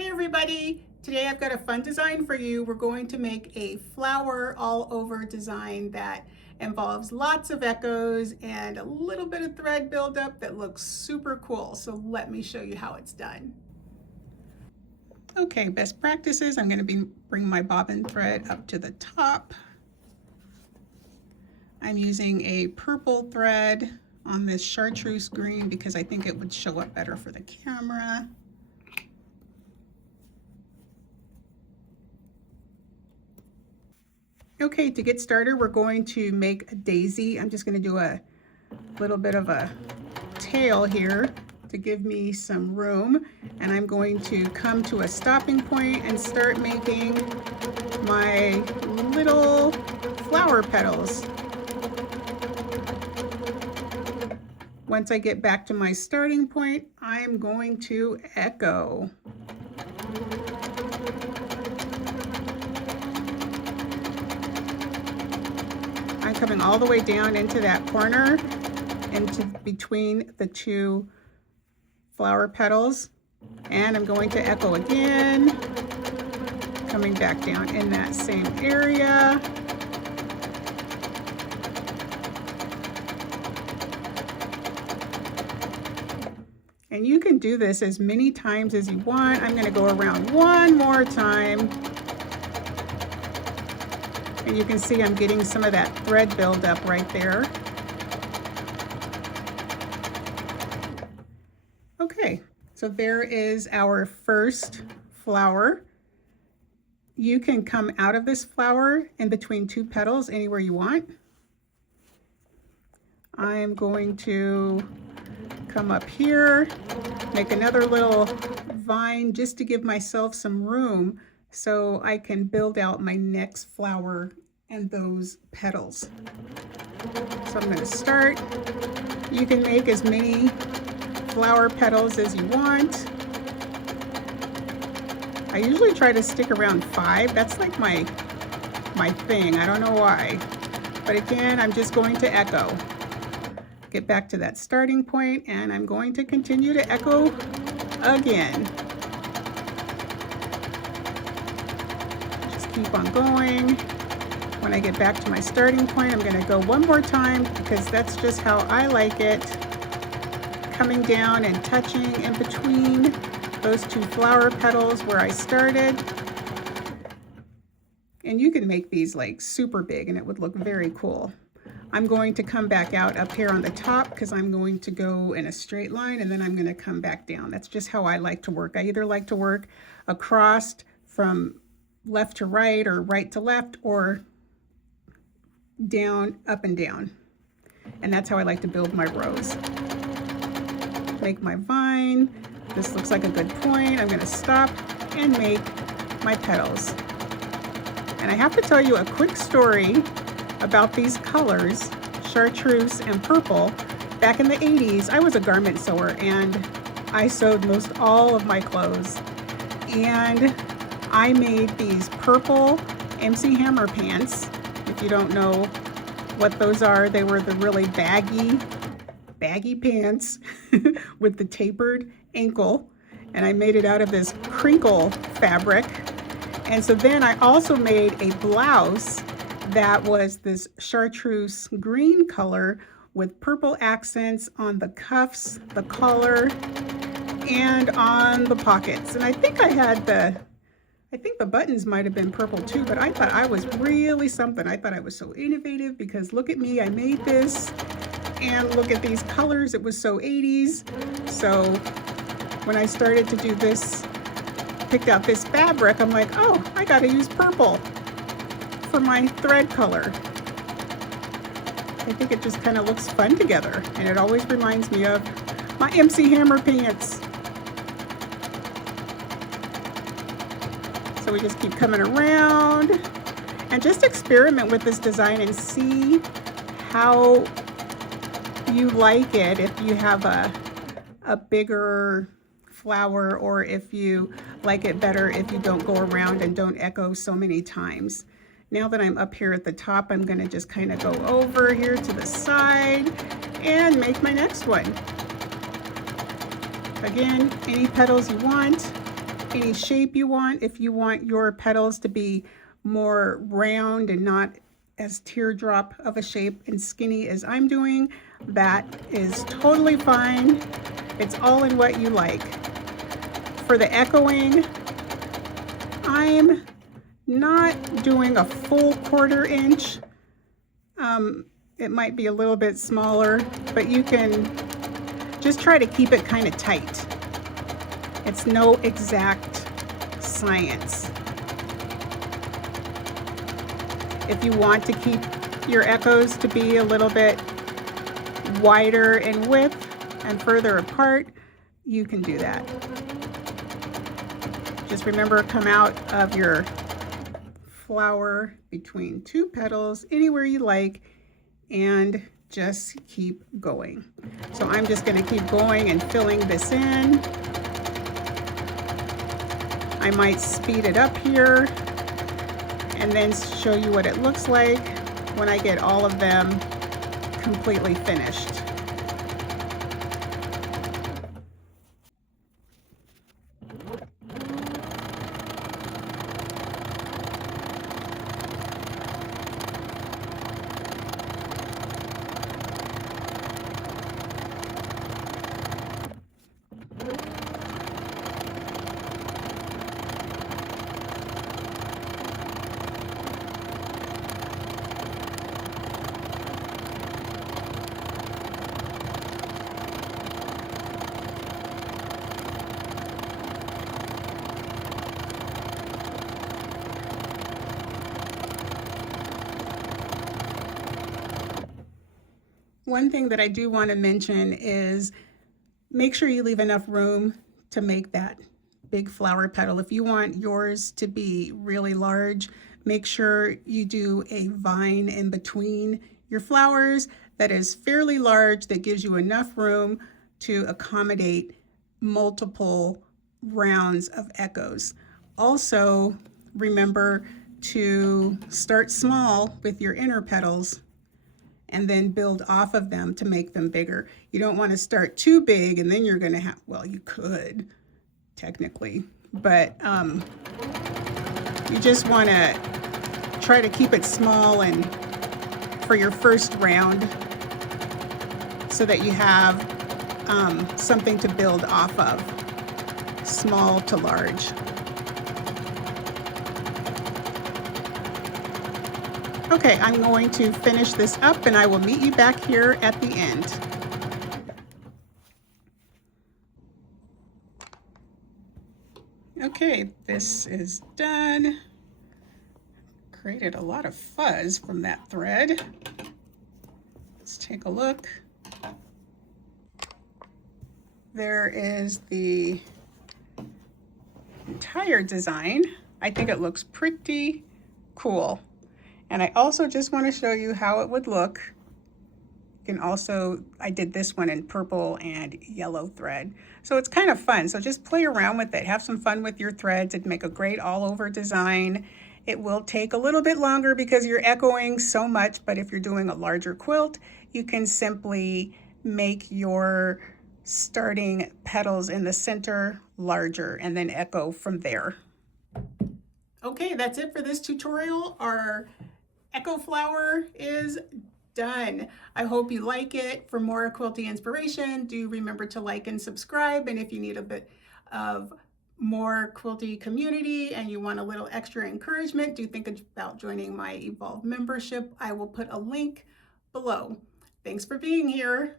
Hey everybody! Today I've got a fun design for you. We're going to make a flower all over design that involves lots of echoes and a little bit of thread buildup that looks super cool. So let me show you how it's done. Okay, best practices. I'm going to bring my bobbin thread up to the top. I'm using a purple thread on this chartreuse green because I think it would show up better for the camera. Okay, to get started, we're going to make a daisy. I'm just going to do a little bit of a tail here to give me some room. And I'm going to come to a stopping point and start making my little flower petals. Once I get back to my starting point, I'm going to echo. I'm coming all the way down into that corner, into between the two flower petals, and I'm going to echo again, coming back down in that same area. And you can do this as many times as you want. I'm going to go around one more time. And you can see I'm getting some of that thread buildup right there. Okay, so there is our first flower. You can come out of this flower in between two petals anywhere you want. I'm going to come up here, make another little vine just to give myself some room so I can build out my next flower and those petals. So I'm going to start. You can make as many flower petals as you want. I usually try to stick around 5. That's like my thing. I don't know why. But again, I'm just going to echo. Get back to that starting point, and I'm going to continue to echo again. Just keep on going. When I get back to my starting point, I'm going to go one more time because that's just how I like it. Coming down and touching in between those two flower petals where I started. And you can make these like super big and it would look very cool. I'm going to come back out up here on the top because I'm going to go in a straight line and then I'm going to come back down. That's just how I like to work. I either like to work across from left to right or right to left, or down, up and down. And that's how I like to build my rows. Make my vine. This looks like a good point. I'm going to stop and make my petals. And I have to tell you a quick story about these colors, chartreuse and purple. Back in the 80s, I was a garment sewer and I sewed most all of my clothes. And I made these purple MC Hammer pants. If you don't know what those are, they were the really baggy pants with the tapered ankle. And I made it out of this crinkle fabric. And so then I also made a blouse that was this chartreuse green color with purple accents on the cuffs, the collar, and on the pockets. And I think I had I think the buttons might have been purple too, but I thought I was really something. I thought I was so innovative because look at me, I made this, and look at these colors. It was so 80s. So when I started to do this, picked out this fabric, I'm like, oh, I gotta use purple for my thread color. I think it just kind of looks fun together, and it always reminds me of my MC Hammer pants. So we just keep coming around and just experiment with this design and see how you like it. If you have a bigger flower, or if you like it better if you don't go around and don't echo so many times. Now that I'm up here at the top, I'm going to just kind of go over here to the side and make my next one. Again, any petals you want. any shape you want. If you want your petals to be more round and not as teardrop of a shape and skinny as I'm doing, that is totally fine. It's all in what you like. For the echoing, I'm not doing a full 1/4 inch. It might be a little bit smaller, but you can just try to keep it kind of tight. It's no exact science. If you want to keep your echoes to be a little bit wider in width and further apart, you can do that. Just remember, come out of your flower between 2 petals, anywhere you like, and just keep going. So I'm just going to keep going and filling this in. I might speed it up here and then show you what it looks like when I get all of them completely finished. One thing that I do want to mention is make sure you leave enough room to make that big flower petal. If you want yours to be really large, make sure you do a vine in between your flowers that is fairly large, that gives you enough room to accommodate multiple rounds of echoes. Also, remember to start small with your inner petals and then build off of them to make them bigger. You don't want to start too big and then you're going to have, well, you could technically, but you just want to try to keep it small and for your first round so that you have something to build off of, small to large. Okay, I'm going to finish this up and I will meet you back here at the end. Okay, this is done. Created a lot of fuzz from that thread. Let's take a look. There is the entire design. I think it looks pretty cool. And I also just want to show you how it would look. You can also, I did this one in purple and yellow thread. So it's kind of fun. So just play around with it. Have some fun with your threads. It'd make a great all over design. It will take a little bit longer because you're echoing so much, but if you're doing a larger quilt, you can simply make your starting petals in the center larger and then echo from there. Okay, that's it for this tutorial. Our echo flower is done. I hope you like it. For more quilting inspiration, do remember to like and subscribe. And if you need a bit of more quilty community and you want a little extra encouragement, do think about joining my Evolve membership. I will put a link below. Thanks for being here.